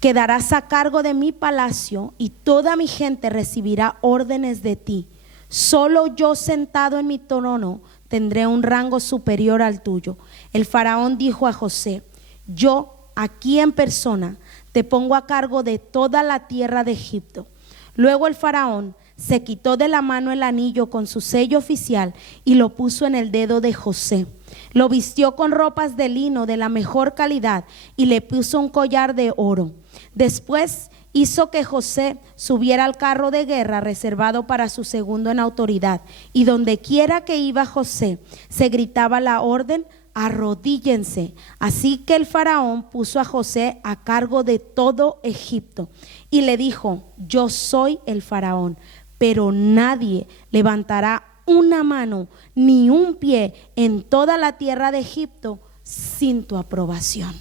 Quedarás a cargo de mi palacio y toda mi gente recibirá órdenes de ti. Solo yo, sentado en mi trono, tendré un rango superior al tuyo. El faraón dijo a José: yo aquí en persona te pongo a cargo de toda la tierra de Egipto. Luego el faraón se quitó de la mano el anillo con su sello oficial y lo puso en el dedo de José. Lo vistió con ropas de lino de la mejor calidad y le puso un collar de oro. Después hizo que José subiera al carro de guerra reservado para su segundo en autoridad, y donde quiera que iba José se gritaba la orden: arrodíllense. Así que el faraón puso a José a cargo de todo Egipto y le dijo: yo soy el faraón, pero nadie levantará una mano ni un pie en toda la tierra de Egipto sin tu aprobación.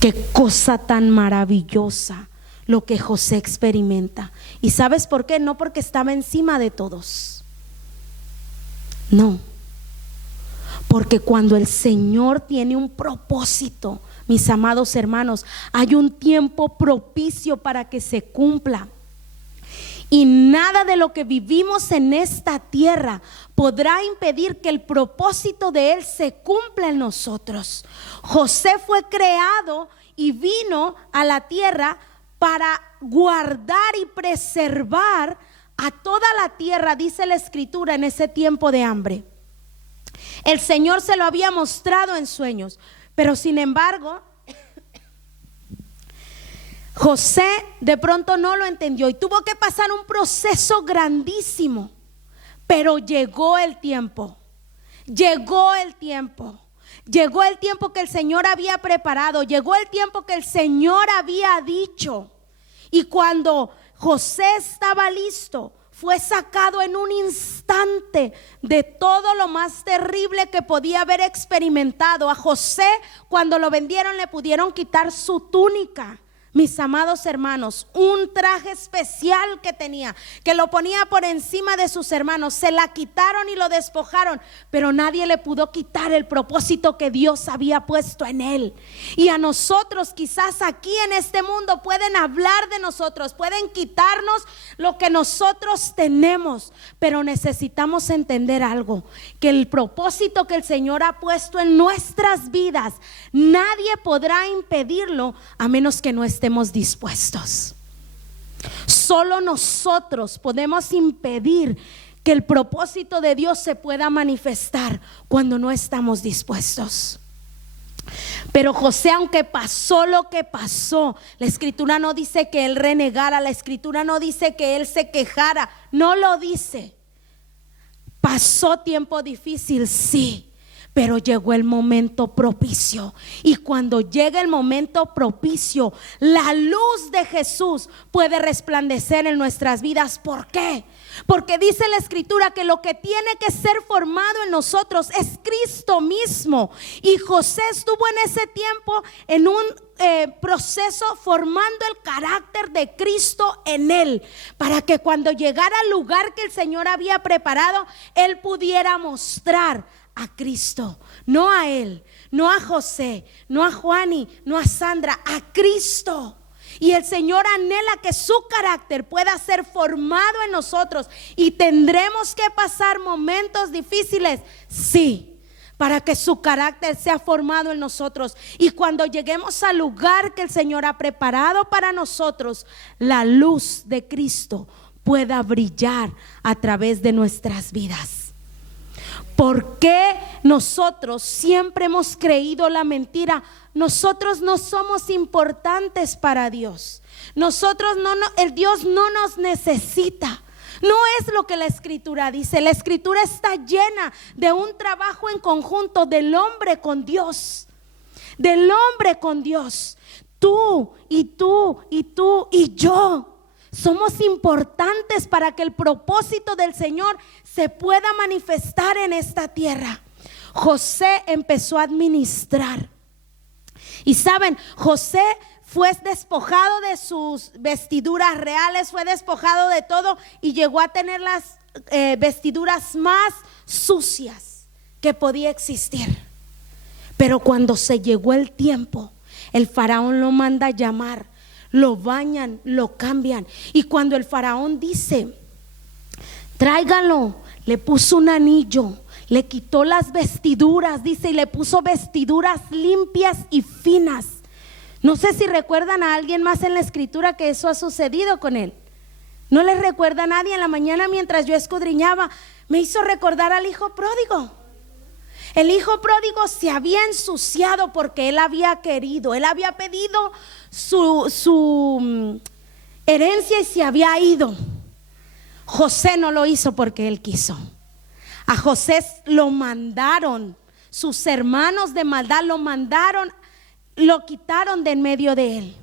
Qué cosa tan maravillosa lo que José experimenta. ¿Y sabes por qué? No porque estaba encima de todos. No. Porque cuando el Señor tiene un propósito, mis amados hermanos, hay un tiempo propicio para que se cumpla. Y nada de lo que vivimos en esta tierra podrá impedir que el propósito de Él se cumpla en nosotros. José fue creado y vino a la tierra para guardar y preservar a toda la tierra, dice la escritura, en ese tiempo de hambre. El Señor se lo había mostrado en sueños, pero sin embargo José de pronto no lo entendió y tuvo que pasar un proceso grandísimo. Pero llegó el tiempo, llegó el tiempo, llegó el tiempo que el Señor había preparado, llegó el tiempo que el Señor había dicho. Y cuando José estaba listo, fue sacado en un instante de todo lo más terrible que podía haber experimentado. A José, cuando lo vendieron, le pudieron quitar su túnica. Mis amados hermanos, un traje especial que tenía, que lo ponía por encima de sus hermanos, se la quitaron y lo despojaron, pero nadie le pudo quitar el propósito que Dios había puesto en él. Y a nosotros, quizás aquí en este mundo, pueden hablar de nosotros, pueden quitarnos lo que nosotros tenemos, pero necesitamos entender algo: que el propósito que el Señor ha puesto en nuestras vidas, nadie podrá impedirlo a menos que no estemos dispuestos. Solo nosotros podemos impedir que el propósito de Dios se pueda manifestar cuando no estamos dispuestos. Pero José, aunque pasó lo que pasó, la escritura no dice que él renegara, la escritura no dice que él se quejara, no lo dice. Pasó tiempo difícil, sí, pero llegó el momento propicio. Y cuando llega el momento propicio, la luz de Jesús puede resplandecer en nuestras vidas. ¿Por qué? Porque dice la escritura que lo que tiene que ser formado en nosotros es Cristo mismo. Y José estuvo en ese tiempo en un proceso formando el carácter de Cristo en él, para que cuando llegara al lugar que el Señor había preparado, él pudiera mostrar a Cristo, no a él, no a José, no a Juani, no a Sandra, a Cristo. Y el Señor anhela que su carácter pueda ser formado en nosotros. Y tendremos que pasar momentos difíciles, sí, para que su carácter sea formado en nosotros. Y cuando lleguemos al lugar que el Señor ha preparado para nosotros, la luz de Cristo pueda brillar a través de nuestras vidas. ¿Por qué nosotros siempre hemos creído la mentira? Nosotros no somos importantes para Dios. Nosotros el Dios no nos necesita. No es lo que la escritura dice. La escritura está llena de un trabajo en conjunto del hombre con Dios. del hombre con Dios. Tú y tú y tú y yo somos importantes para que el propósito del Señor se pueda manifestar en esta tierra. José empezó a administrar. Y saben, José fue despojado de sus vestiduras reales, fue despojado de todo y llegó a tener las vestiduras más sucias que podía existir. Pero cuando se llegó el tiempo, el faraón lo manda a llamar, lo bañan, lo cambian. Y cuando el faraón dice, tráiganlo, le puso un anillo, le quitó las vestiduras, dice, y le puso vestiduras limpias y finas. No sé si recuerdan a alguien más en la escritura que eso ha sucedido con él. No les recuerda a nadie. En la mañana, mientras yo escudriñaba, me hizo recordar al hijo pródigo. El hijo pródigo se había ensuciado porque él había querido, él había pedido su herencia y se había ido. José no lo hizo porque él quiso. A José lo mandaron, sus hermanos de maldad lo mandaron, lo quitaron de en medio de él.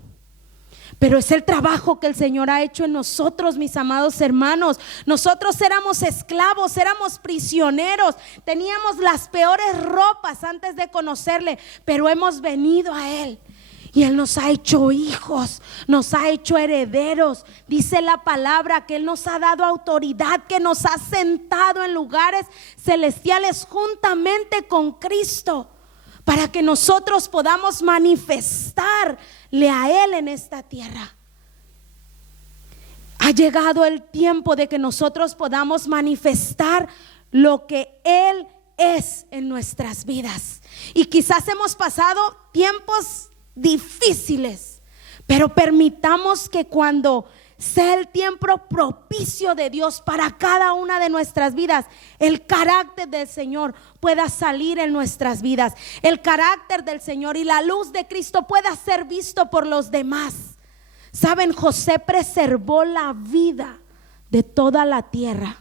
Pero es el trabajo que el Señor ha hecho en nosotros, mis amados hermanos. Nosotros éramos esclavos, éramos prisioneros, teníamos las peores ropas antes de conocerle, pero hemos venido a Él. Y Él nos ha hecho hijos, nos ha hecho herederos. Dice la palabra que Él nos ha dado autoridad, que nos ha sentado en lugares celestiales juntamente con Cristo, para que nosotros podamos manifestarle a Él en esta tierra. Ha llegado el tiempo de que nosotros podamos manifestar lo que Él es en nuestras vidas. Y quizás hemos pasado tiempos difíciles, pero permitamos que cuando sea el tiempo propicio de Dios para cada una de nuestras vidas, el carácter del Señor pueda salir en nuestras vidas. El carácter del Señor y la luz de Cristo pueda ser visto por los demás. Saben, José preservó la vida de toda la tierra,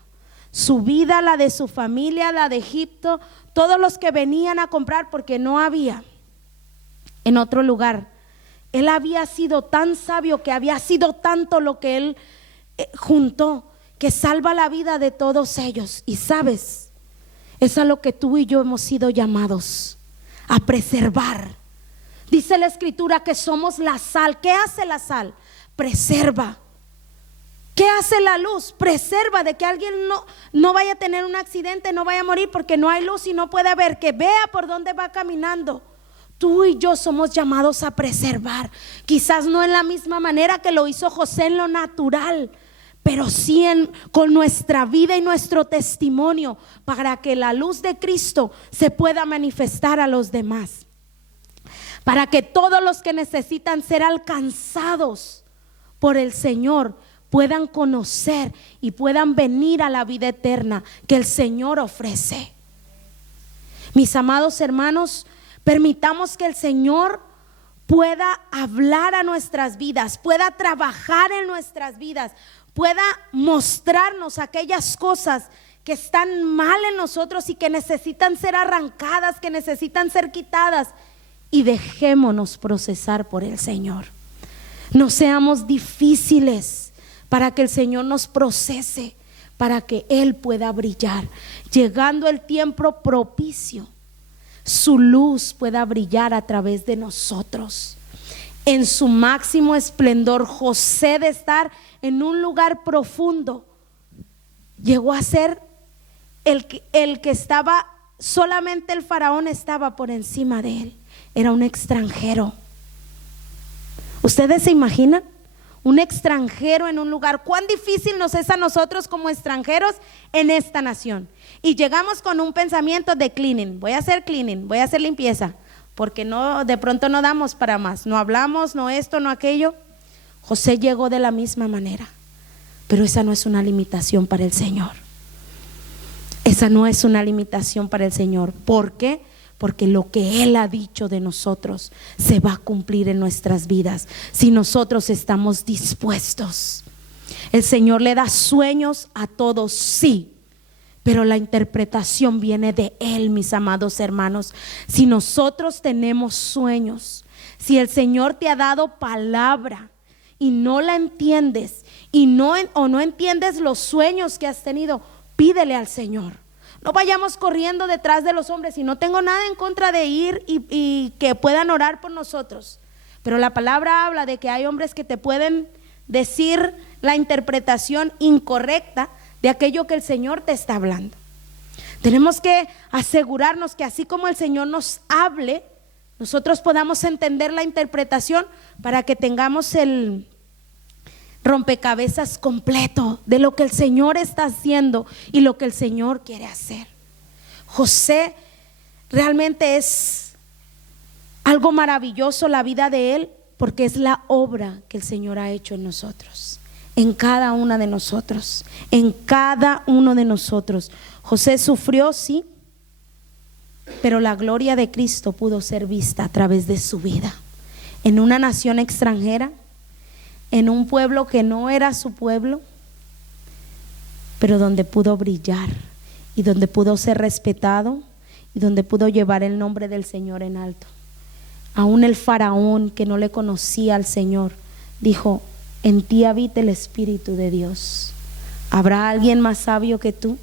su vida, la de su familia, la de Egipto, todos los que venían a comprar, porque no había en otro lugar. Él había sido tan sabio, que había sido tanto lo que él juntó, que salva la vida de todos ellos. Y sabes, es a lo que tú y yo hemos sido llamados, a preservar. Dice la escritura que somos la sal. ¿Qué hace la sal? Preserva. ¿Qué hace la luz? Preserva de que alguien no vaya a tener un accidente, no vaya a morir porque no hay luz y no puede ver, que vea por dónde va caminando. Tú y yo somos llamados a preservar, quizás no en la misma manera que lo hizo José en lo natural, pero sí con nuestra vida y nuestro testimonio, para que la luz de Cristo se pueda manifestar a los demás, para que todos los que necesitan ser alcanzados por el Señor puedan conocer y puedan venir a la vida eterna que el Señor ofrece. Mis amados hermanos, permitamos que el Señor pueda hablar a nuestras vidas, pueda trabajar en nuestras vidas, pueda mostrarnos aquellas cosas que están mal en nosotros y que necesitan ser arrancadas, que necesitan ser quitadas, y dejémonos procesar por el Señor. No seamos difíciles para que el Señor nos procese, para que Él pueda brillar. Llegando el tiempo propicio, su luz pueda brillar a través de nosotros. En su máximo esplendor, José, de estar en un lugar profundo, llegó a ser el que estaba, solamente el faraón estaba por encima de él. Era un extranjero. ¿Ustedes se imaginan? Un extranjero en un lugar. ¿Cuán difícil nos es a nosotros como extranjeros en esta nación? Y llegamos con un pensamiento de cleaning. Voy a hacer cleaning, voy a hacer limpieza, porque no, de pronto no damos para más. No hablamos, no esto, no aquello. José llegó de la misma manera, pero esa no es una limitación para el Señor. Esa no es una limitación para el Señor. ¿Por qué? Porque lo que Él ha dicho de nosotros se va a cumplir en nuestras vidas si nosotros estamos dispuestos. El Señor le da sueños a todos, sí, pero la interpretación viene de Él, mis amados hermanos. Si nosotros tenemos sueños, si el Señor te ha dado palabra y no la entiendes o no entiendes los sueños que has tenido, pídele al Señor. No vayamos corriendo detrás de los hombres, y no tengo nada en contra de ir y que puedan orar por nosotros, pero la palabra habla de que hay hombres que te pueden decir la interpretación incorrecta de aquello que el Señor te está hablando. Tenemos que asegurarnos que así como el Señor nos hable, nosotros podamos entender la interpretación para que tengamos el rompecabezas completo de lo que el Señor está haciendo y lo que el Señor quiere hacer. José realmente es algo maravilloso la vida de él, porque es la obra que el Señor ha hecho en nosotros, en cada una de nosotros, en cada uno de nosotros. José sufrió, sí, pero la gloria de Cristo pudo ser vista a través de su vida, en una nación extranjera, en un pueblo que no era su pueblo, pero donde pudo brillar y donde pudo ser respetado y donde pudo llevar el nombre del Señor en alto. Aún el faraón, que no le conocía al Señor, dijo: en ti habita el Espíritu de Dios. ¿Habrá alguien más sabio que tú?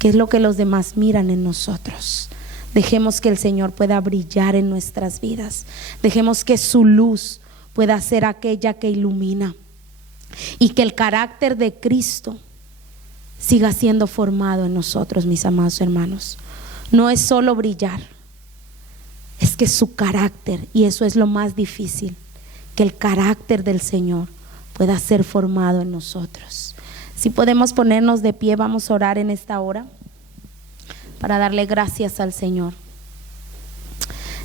¿Qué es lo que los demás miran en nosotros? Dejemos que el Señor pueda brillar en nuestras vidas. Dejemos que su luz pueda ser aquella que ilumina, y que el carácter de Cristo siga siendo formado en nosotros, mis amados hermanos. No es solo brillar, es que su carácter, y eso es lo más difícil, que el carácter del Señor pueda ser formado en nosotros. Si podemos ponernos de pie, vamos a orar en esta hora para darle gracias al Señor.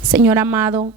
Señor amado,